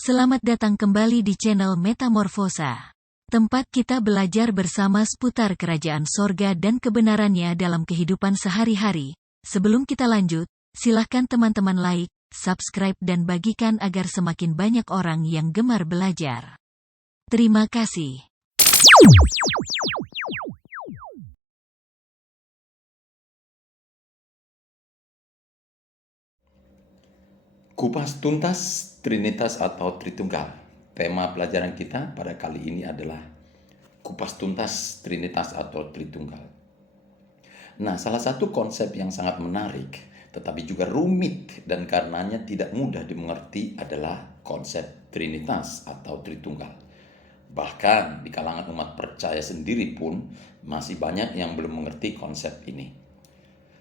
Selamat datang kembali di channel Metamorfosa. Tempat kita belajar bersama seputar kerajaan sorga dan kebenarannya dalam kehidupan sehari-hari. Sebelum kita lanjut, silahkan teman-teman like, subscribe dan bagikan agar semakin banyak orang yang gemar belajar. Terima kasih. Kupas tuntas Trinitas atau Tritunggal. Tema pelajaran kita pada kali ini adalah kupas tuntas Trinitas atau Tritunggal. Nah, salah satu konsep yang sangat menarik, tetapi juga rumit dan karenanya tidak mudah dimengerti adalah konsep Trinitas atau Tritunggal. Bahkan di kalangan umat percaya sendiri pun masih banyak yang belum mengerti konsep ini.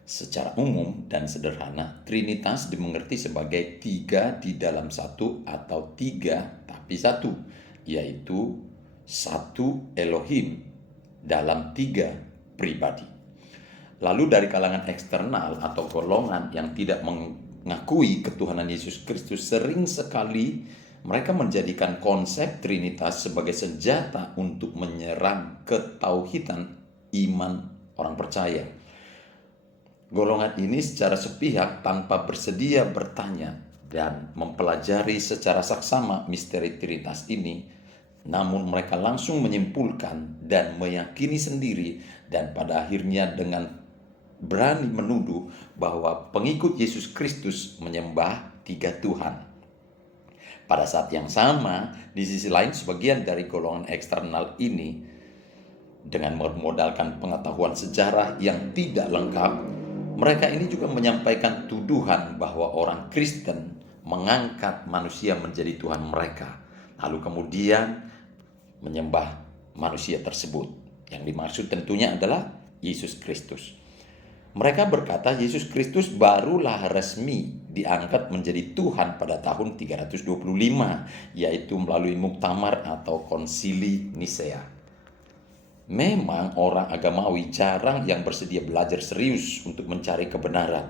Secara umum dan sederhana, Trinitas dimengerti sebagai tiga di dalam satu atau tiga tapi satu, yaitu satu Elohim dalam tiga pribadi. Lalu dari kalangan eksternal atau golongan yang tidak mengakui ketuhanan Yesus Kristus, sering sekali mereka menjadikan konsep Trinitas sebagai senjata untuk menyerang ketauhidan iman orang percaya. Golongan ini secara sepihak tanpa bersedia bertanya dan mempelajari secara saksama misteri Trinitas ini, namun mereka langsung menyimpulkan dan meyakini sendiri dan pada akhirnya dengan berani menuduh bahwa pengikut Yesus Kristus menyembah tiga Tuhan. Pada saat yang sama, di sisi lain sebagian dari golongan eksternal ini dengan memodalkan pengetahuan sejarah yang tidak lengkap, mereka ini juga menyampaikan tuduhan bahwa orang Kristen mengangkat manusia menjadi Tuhan mereka, lalu kemudian menyembah manusia tersebut. Yang dimaksud tentunya adalah Yesus Kristus. Mereka berkata Yesus Kristus barulah resmi diangkat menjadi Tuhan pada tahun 325, yaitu melalui muktamar atau konsili Nisea. Memang orang agamawi jarang yang bersedia belajar serius untuk mencari kebenaran,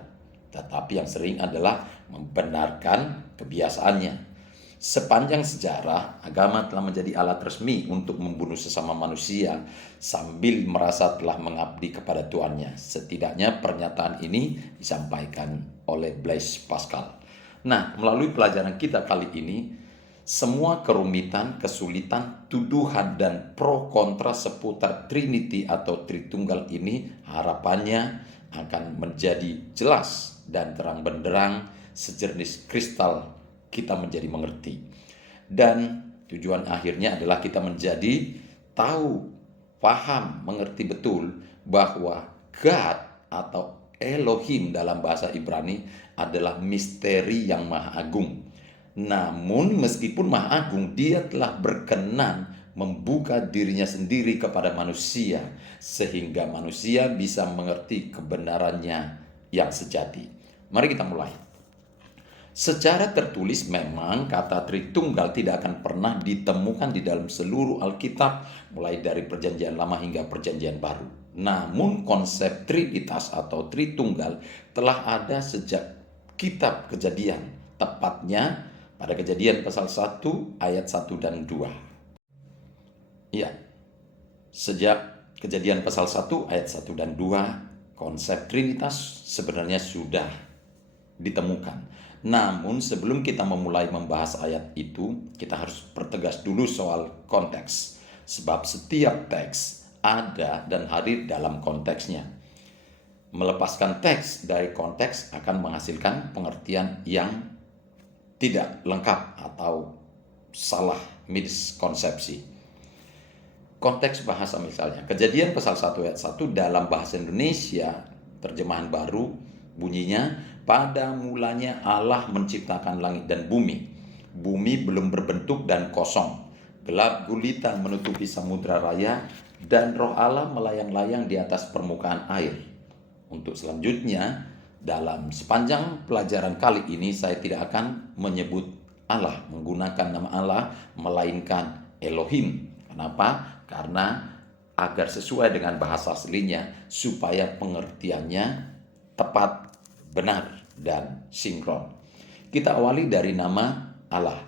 tetapi yang sering adalah membenarkan kebiasaannya. Sepanjang sejarah, agama telah menjadi alat resmi untuk membunuh sesama manusia sambil merasa telah mengabdi kepada Tuannya. Setidaknya pernyataan ini disampaikan oleh Blaise Pascal. Nah, melalui pelajaran kita kali ini, semua kerumitan, kesulitan, tuduhan, dan pro kontra seputar Trinity atau Tritunggal ini harapannya akan menjadi jelas dan terang benderang sejernih kristal kita menjadi mengerti. Dan tujuan akhirnya adalah kita menjadi tahu, paham, mengerti betul bahwa God atau Elohim dalam bahasa Ibrani adalah misteri yang maha agung. Namun meskipun maha agung, dia telah berkenan membuka dirinya sendiri kepada manusia sehingga manusia bisa mengerti kebenarannya yang sejati. Mari kita mulai. Secara tertulis memang kata Tritunggal tidak akan pernah ditemukan di dalam seluruh Alkitab mulai dari Perjanjian Lama hingga Perjanjian Baru. Namun konsep Trinitas atau Tritunggal telah ada sejak kitab Kejadian, tepatnya pada Kejadian pasal 1 ayat 1 dan 2. Ya, sejak Kejadian pasal 1 ayat 1 dan 2, konsep Trinitas sebenarnya sudah ditemukan. Namun sebelum kita memulai membahas ayat itu, kita harus pertegas dulu soal konteks. Sebab setiap teks ada dan hadir dalam konteksnya. Melepaskan teks dari konteks akan menghasilkan pengertian yang tidak lengkap atau salah miskonsepsi. Konteks bahasa misalnya, Kejadian pasal 1 ayat 1 dalam bahasa Indonesia, terjemahan baru, bunyinya, pada mulanya Allah menciptakan langit dan bumi. Bumi belum berbentuk dan kosong. Gelap gulita menutupi samudra raya dan roh Allah melayang-layang di atas permukaan air. Untuk selanjutnya, dalam sepanjang pelajaran kali ini saya tidak akan menyebut Allah, menggunakan nama Allah, melainkan Elohim. Kenapa? Karena agar sesuai dengan bahasa aslinya, supaya pengertiannya tepat, benar, dan sinkron. Kita awali dari nama Allah.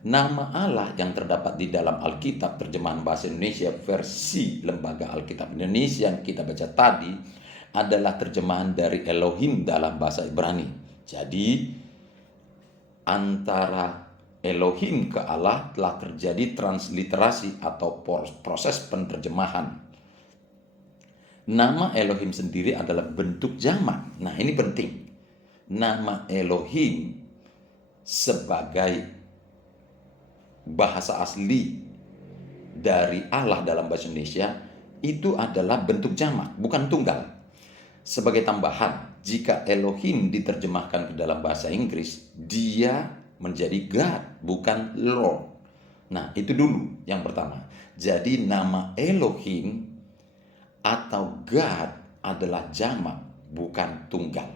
Nama Allah yang terdapat di dalam Alkitab terjemahan bahasa Indonesia versi Lembaga Alkitab Indonesia yang kita baca tadi adalah terjemahan dari Elohim dalam bahasa Ibrani. Jadi antara Elohim ke Allah telah terjadi transliterasi atau proses penerjemahan. Nama Elohim sendiri adalah bentuk jamak. Nah, ini penting. Nama Elohim sebagai bahasa asli dari Allah dalam bahasa Indonesia itu adalah bentuk jamak, bukan tunggal. Sebagai tambahan, jika Elohim diterjemahkan ke dalam bahasa Inggris, dia menjadi God, bukan Lord. Nah, itu dulu yang pertama. Jadi nama Elohim atau God adalah jamak, bukan tunggal.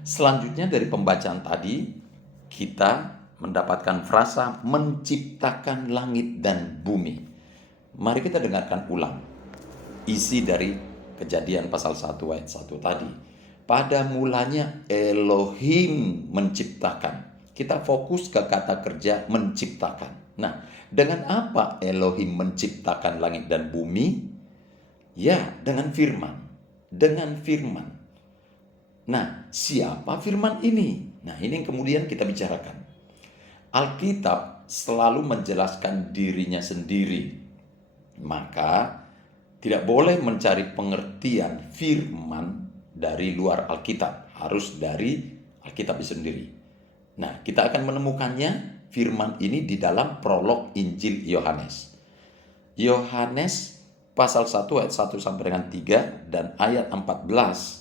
Selanjutnya dari pembacaan tadi, kita mendapatkan frasa menciptakan langit dan bumi. Mari kita dengarkan ulang isi dari Kejadian pasal 1 ayat 1 tadi. Pada mulanya Elohim menciptakan. Kita fokus ke kata kerja menciptakan. Nah, dengan apa Elohim menciptakan langit dan bumi? Ya, dengan firman. Dengan firman. Nah, siapa firman ini? Nah, ini yang kemudian kita bicarakan. Alkitab selalu menjelaskan dirinya sendiri. Maka tidak boleh mencari pengertian firman dari luar Alkitab. Harus dari Alkitab itu sendiri. Nah, kita akan menemukannya firman ini di dalam prolog Injil Yohanes. Yohanes pasal 1 ayat 1 sampai dengan 3 dan ayat 14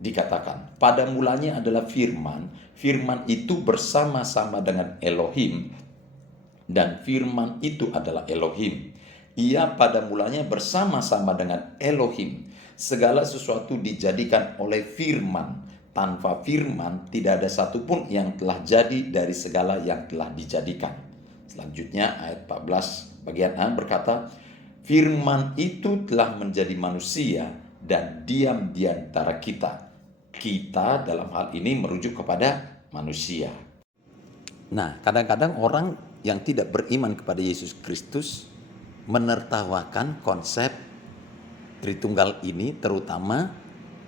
dikatakan, pada mulanya adalah firman, firman itu bersama-sama dengan Elohim, dan firman itu adalah Elohim. Ia pada mulanya bersama-sama dengan Elohim. Segala sesuatu dijadikan oleh firman. Tanpa firman tidak ada satupun yang telah jadi dari segala yang telah dijadikan. Selanjutnya ayat 14 bagian A berkata, firman itu telah menjadi manusia dan diam di antara kita. Kita dalam hal ini merujuk kepada manusia. Nah, kadang-kadang orang yang tidak beriman kepada Yesus Kristus menertawakan konsep Tritunggal ini, terutama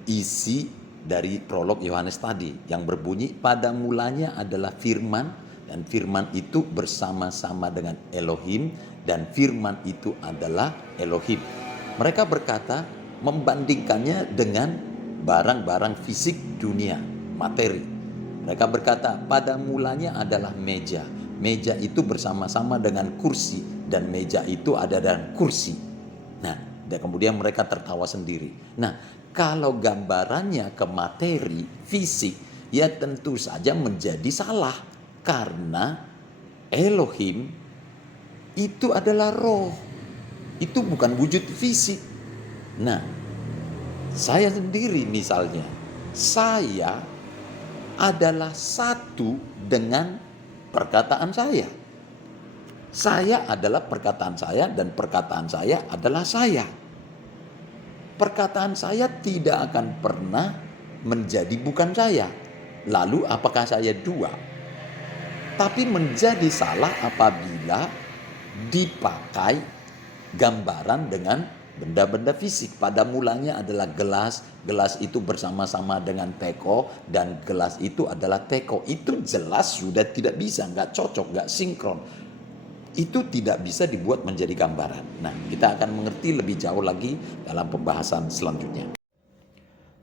isi dari prolog Yohanes tadi yang berbunyi pada mulanya adalah firman, dan firman itu bersama-sama dengan Elohim, dan firman itu adalah Elohim. Mereka berkata membandingkannya dengan barang-barang fisik dunia, materi. Mereka berkata pada mulanya adalah meja. Meja itu bersama-sama dengan kursi, dan meja itu ada dalam kursi. Nah, dan kemudian mereka tertawa sendiri. Nah, kalau gambarannya ke materi, fisik, ya tentu saja menjadi salah. Karena Elohim itu adalah roh. Itu bukan wujud fisik. Nah, saya sendiri misalnya, saya adalah satu dengan perkataan saya. Saya adalah perkataan saya dan perkataan saya adalah saya. Perkataan saya tidak akan pernah menjadi bukan saya. Lalu apakah saya dua? Tapi menjadi salah apabila dipakai gambaran dengan benda-benda fisik. Pada mulanya adalah gelas, gelas itu bersama-sama dengan teko, dan gelas itu adalah teko. Itu jelas sudah tidak bisa, nggak cocok, nggak sinkron. Itu tidak bisa dibuat menjadi gambaran. Nah, kita akan mengerti lebih jauh lagi dalam pembahasan selanjutnya.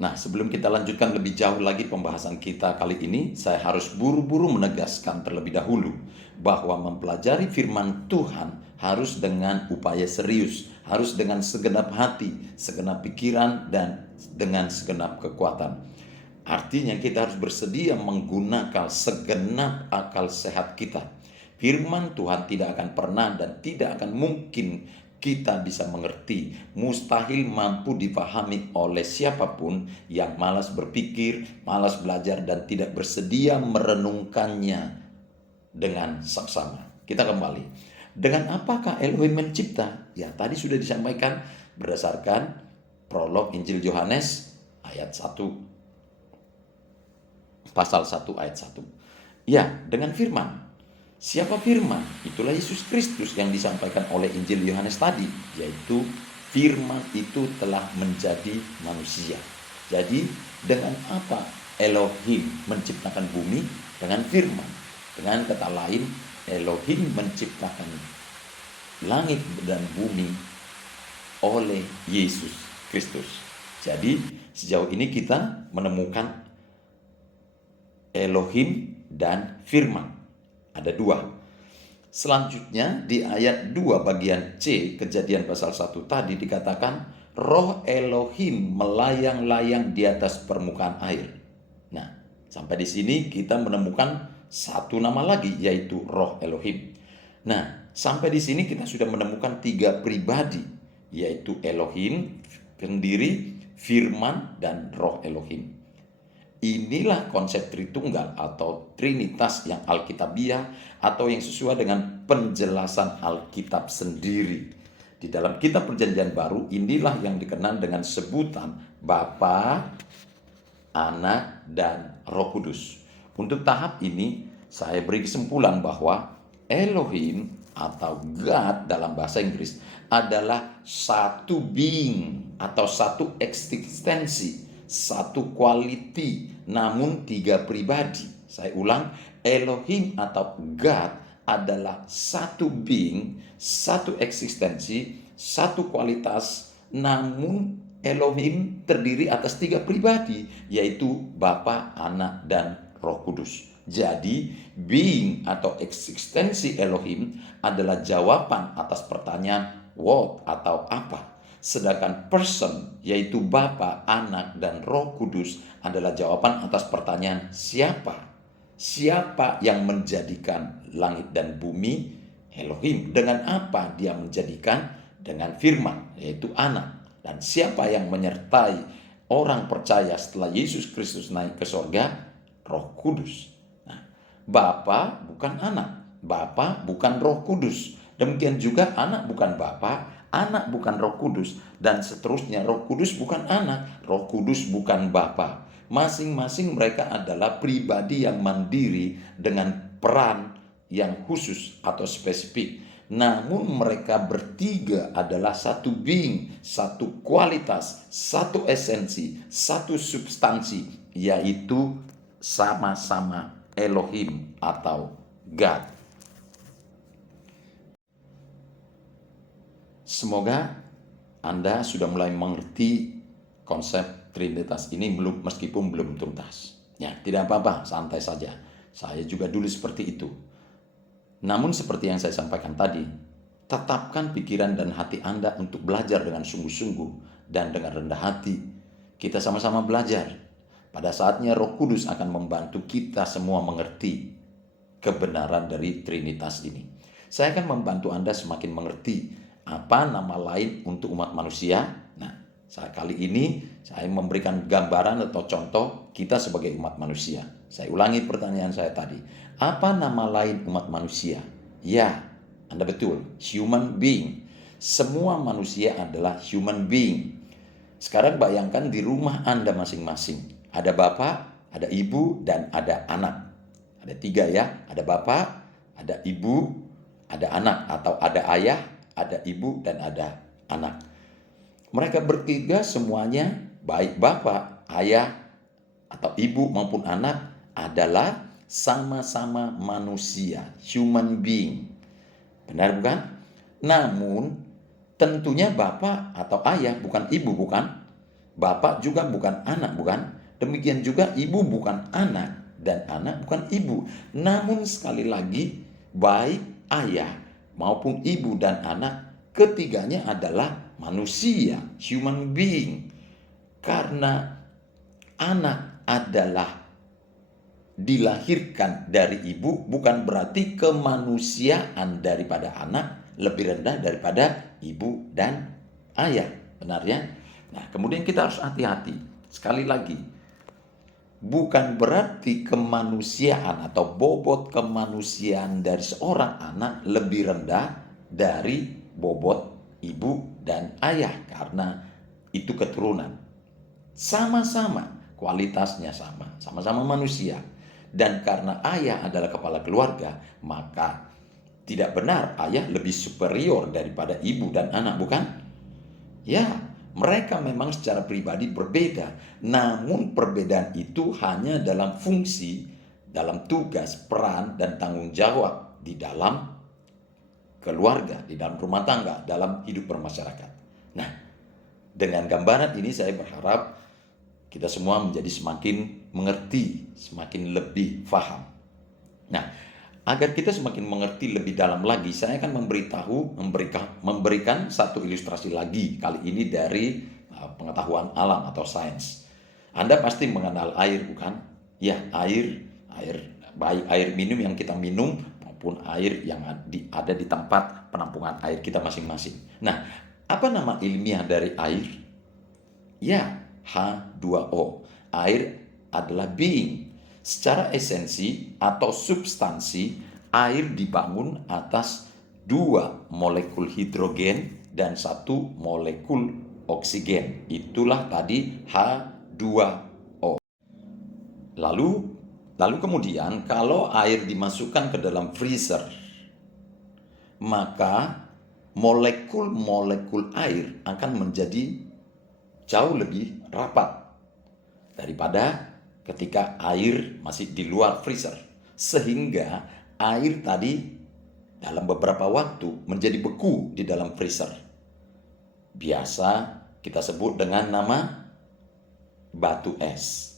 Nah, sebelum kita lanjutkan lebih jauh lagi pembahasan kita kali ini, saya harus buru-buru menegaskan terlebih dahulu bahwa mempelajari firman Tuhan harus dengan upaya serius, harus dengan segenap hati, segenap pikiran, dan dengan segenap kekuatan. Artinya kita harus bersedia menggunakan segenap akal sehat kita. Firman Tuhan tidak akan pernah dan tidak akan mungkin kita bisa mengerti, mustahil mampu dipahami oleh siapapun yang malas berpikir, malas belajar, dan tidak bersedia merenungkannya dengan saksama. Kita kembali. Dengan apakah Elohim mencipta? Ya, tadi sudah disampaikan berdasarkan prolog Injil Yohanes ayat 1, pasal 1 ayat 1. Ya, dengan firman. Siapa firman? Itulah Yesus Kristus yang disampaikan oleh Injil Yohanes tadi, yaitu firman itu telah menjadi manusia. Jadi dengan apa Elohim menciptakan bumi? Dengan firman. Dengan kata lain, Elohim menciptakan langit dan bumi oleh Yesus Kristus. Jadi sejauh ini kita menemukan Elohim dan firman. Ada dua. Selanjutnya di ayat 2 bagian C Kejadian pasal 1 tadi dikatakan roh Elohim melayang-layang di atas permukaan air. Nah, sampai di sini kita menemukan satu nama lagi yaitu roh Elohim. Nah, sampai di sini kita sudah menemukan 3 pribadi yaitu Elohim sendiri, firman, dan roh Elohim. Inilah konsep Tritunggal atau Trinitas yang Alkitabiah atau yang sesuai dengan penjelasan Alkitab sendiri. Di dalam kitab Perjanjian Baru inilah yang dikenal dengan sebutan Bapa, Anak, dan Roh Kudus. Untuk tahap ini saya beri kesimpulan bahwa Elohim atau God dalam bahasa Inggris adalah satu being atau satu eksistensi, satu quality, namun 3 pribadi. Saya ulang, Elohim atau God adalah satu being, satu eksistensi, satu kualitas, namun Elohim terdiri atas 3 pribadi, yaitu Bapa, Anak, dan Roh Kudus. Jadi, being atau eksistensi Elohim adalah jawaban atas pertanyaan what atau apa. Sedangkan person yaitu Bapa, Anak, dan Roh Kudus adalah jawaban atas pertanyaan siapa? Siapa yang menjadikan langit dan bumi? Elohim. Dengan apa dia menjadikan? Dengan firman, yaitu Anak. Dan siapa yang menyertai orang percaya setelah Yesus Kristus naik ke sorga? Roh Kudus. Nah, Bapa bukan Anak, Bapa bukan Roh Kudus. Demikian juga Anak bukan Bapa, Anak bukan Roh Kudus, dan seterusnya. Roh Kudus bukan Anak, Roh Kudus bukan Bapa. Masing-masing mereka adalah pribadi yang mandiri dengan peran yang khusus atau spesifik. Namun mereka bertiga adalah satu being, satu kualitas, satu esensi, satu substansi, yaitu sama-sama Elohim atau God. Semoga Anda sudah mulai mengerti konsep Trinitas ini meskipun belum tuntas. Ya, tidak apa-apa, santai saja. Saya juga dulu seperti itu. Namun seperti yang saya sampaikan tadi, tetapkan pikiran dan hati Anda untuk belajar dengan sungguh-sungguh dan dengan rendah hati. Kita sama-sama belajar. Pada saatnya Roh Kudus akan membantu kita semua mengerti kebenaran dari Trinitas ini. Saya akan membantu Anda semakin mengerti apa nama lain untuk umat manusia. Nah, kali ini saya memberikan gambaran atau contoh kita sebagai umat manusia. Saya ulangi pertanyaan saya tadi. Apa nama lain umat manusia? Ya, Anda betul, human being. Semua manusia adalah human being. Sekarang bayangkan di rumah Anda masing-masing. Ada bapak, ada ibu, dan ada anak. Ada 3 ya, ada bapak, ada ibu, ada anak. Atau ada ayah, ada ibu, dan ada anak. Mereka bertiga semuanya, baik bapak, ayah, atau ibu maupun anak, adalah sama-sama manusia, human being. Benar bukan? Namun tentunya bapak atau ayah bukan ibu, bukan? Bapak juga bukan anak, bukan? Demikian juga ibu bukan anak dan anak bukan ibu. Namun sekali lagi, baik ayah maupun ibu dan anak, ketiganya adalah manusia, human being. Karena anak adalah dilahirkan dari ibu, bukan berarti kemanusiaan daripada anak lebih rendah daripada ibu dan ayah. Benar ya? Nah, kemudian kita harus hati-hati. Sekali lagi, bukan berarti kemanusiaan atau bobot kemanusiaan dari seorang anak lebih rendah dari bobot ibu dan ayah, karena itu keturunan. Sama-sama kualitasnya sama-sama manusia. Dan karena ayah adalah kepala keluarga, maka tidak benar ayah lebih superior daripada ibu dan anak, bukan? Ya, mereka memang secara pribadi berbeda, namun perbedaan itu hanya dalam fungsi, dalam tugas, peran, dan tanggung jawab di dalam keluarga, di dalam rumah tangga, dalam hidup bermasyarakat. Nah, dengan gambaran ini saya berharap kita semua menjadi semakin mengerti, semakin lebih paham. Nah, agar kita semakin mengerti lebih dalam lagi, saya akan memberikan satu ilustrasi lagi, kali ini dari pengetahuan alam atau sains. Anda pasti mengenal air, bukan? Ya, air baik air minum yang kita minum maupun air yang ada di tempat penampungan air kita masing-masing. Nah, apa nama ilmiah dari air? Ya, H2O. Air adalah being. Secara esensi atau substansi, air dibangun atas 2 molekul hidrogen dan 1 molekul oksigen. Itulah tadi H2O. Lalu kemudian kalau air dimasukkan ke dalam freezer, maka molekul-molekul air akan menjadi jauh lebih rapat daripada ketika air masih di luar freezer. Sehingga air tadi dalam beberapa waktu menjadi beku di dalam freezer. Biasa kita sebut dengan nama batu es.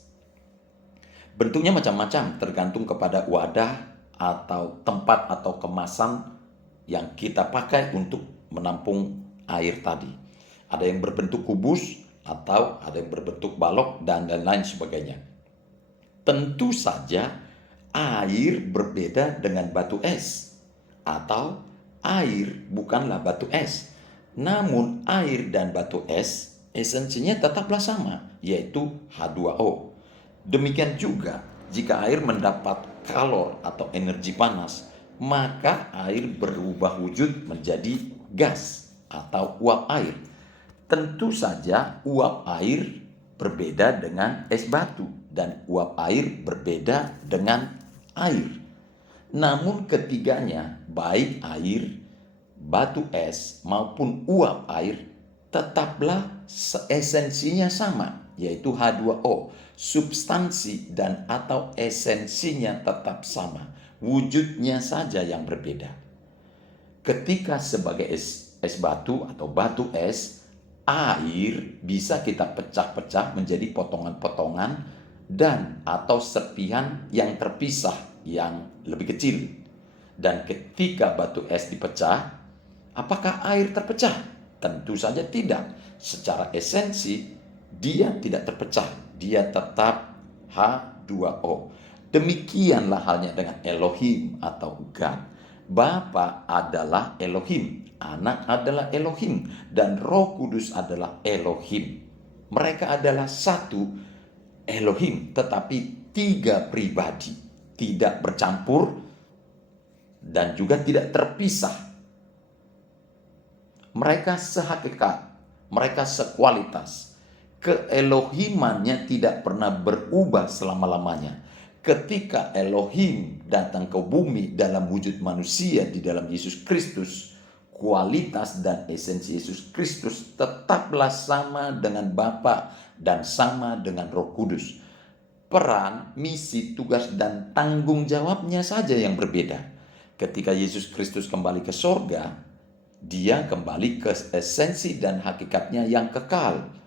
Bentuknya macam-macam tergantung kepada wadah atau tempat atau kemasan yang kita pakai untuk menampung air tadi. Ada yang berbentuk kubus, atau ada yang berbentuk balok dan lain sebagainya. Tentu saja air berbeda dengan batu es, atau air bukanlah batu es. Namun air dan batu es esensinya tetaplah sama, yaitu H2O. Demikian juga jika air mendapat kalor atau energi panas, maka air berubah wujud menjadi gas atau uap air. Tentu saja uap air berbeda dengan es batu dan uap air berbeda dengan air. Namun ketiganya, baik air, batu es maupun uap air, tetaplah esensinya sama, yaitu H2O. Substansi dan atau esensinya tetap sama, wujudnya saja yang berbeda. Ketika sebagai es batu atau batu es, air bisa kita pecah-pecah menjadi potongan-potongan dan atau serpihan yang terpisah yang lebih kecil. Dan ketika batu es dipecah, apakah air terpecah? Tentu saja tidak. Secara esensi dia tidak terpecah, dia tetap H2O. Demikianlah halnya dengan Elohim atau God. Bapa adalah Elohim, Anak adalah Elohim, dan Roh Kudus adalah Elohim. Mereka adalah satu Elohim, tetapi 3 pribadi, tidak bercampur dan juga tidak terpisah. Mereka sehakikat, mereka sekualitas. Keelohimannya tidak pernah berubah selama-lamanya. Ketika Elohim datang ke bumi dalam wujud manusia di dalam Yesus Kristus, kualitas dan esensi Yesus Kristus tetaplah sama dengan Bapa dan sama dengan Roh Kudus. Peran, misi, tugas, dan tanggung jawabnya saja yang berbeda. Ketika Yesus Kristus kembali ke sorga, dia kembali ke esensi dan hakikatnya yang kekal.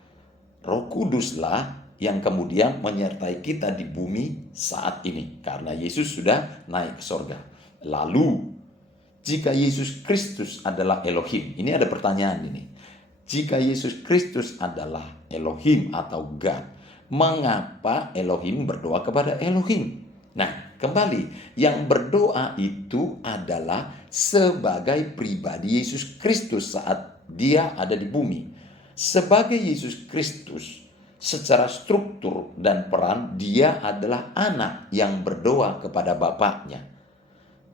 Roh Kuduslah yang kemudian menyertai kita di bumi saat ini, karena Yesus sudah naik ke sorga. Lalu, jika Yesus Kristus adalah Elohim, ini ada pertanyaan ini. Jika Yesus Kristus adalah Elohim atau God, mengapa Elohim berdoa kepada Elohim? Nah, kembali, yang berdoa itu adalah sebagai pribadi Yesus Kristus saat dia ada di bumi. Sebagai Yesus Kristus, secara struktur dan peran, dia adalah anak yang berdoa kepada Bapaknya.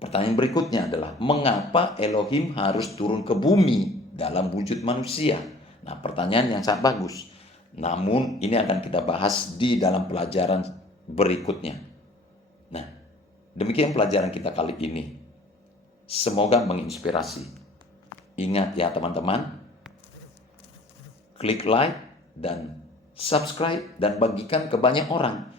Pertanyaan berikutnya adalah, mengapa Elohim harus turun ke bumi dalam wujud manusia? Nah, pertanyaan yang sangat bagus. Namun, ini akan kita bahas di dalam pelajaran berikutnya. Nah, Demikian pelajaran kita kali ini. Semoga menginspirasi. Ingat ya teman-teman, klik like dan subscribe dan bagikan ke banyak orang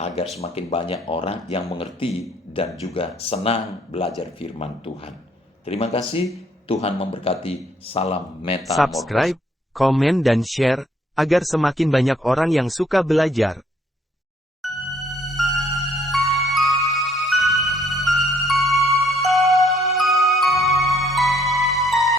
agar semakin banyak orang yang mengerti dan juga senang belajar firman Tuhan. Terima kasih, Tuhan memberkati. Salam metamorfosa. Subscribe, komen dan share, agar semakin banyak orang yang suka belajar.